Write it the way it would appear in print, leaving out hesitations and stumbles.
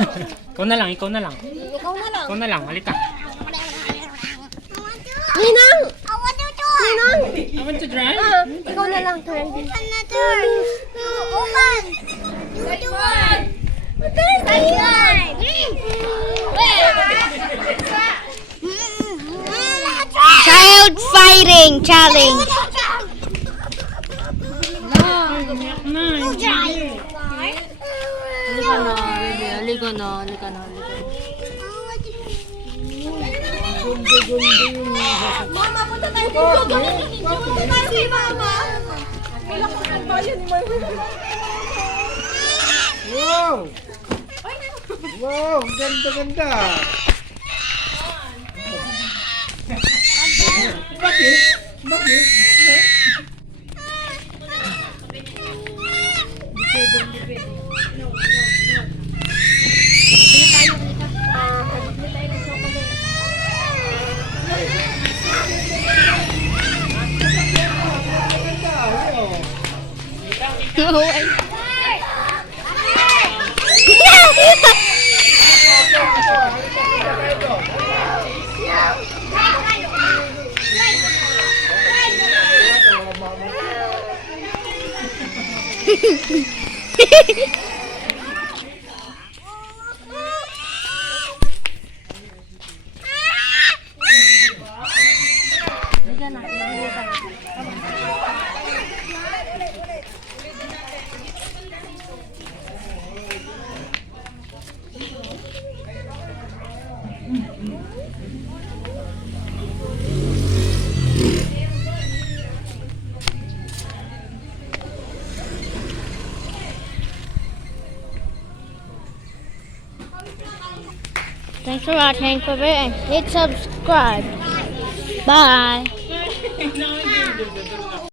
Ikaw na lang, ikaw na lang. Ikaw na lang. Ikaw na lang, halika. Ninang! Ninang! I want to drive. Ikaw na lang, turn. Another. Open. You one. Child fighting challenge. Halika na, halika na, halika na. Mama, punta tayo dito. Punta tayo kay Mama. Kailangan ng bayan ni Mama. Wow! Wow, ganda-ganda. Bakit? Bakit? Thanks for watching. For and hit subscribe. Bye.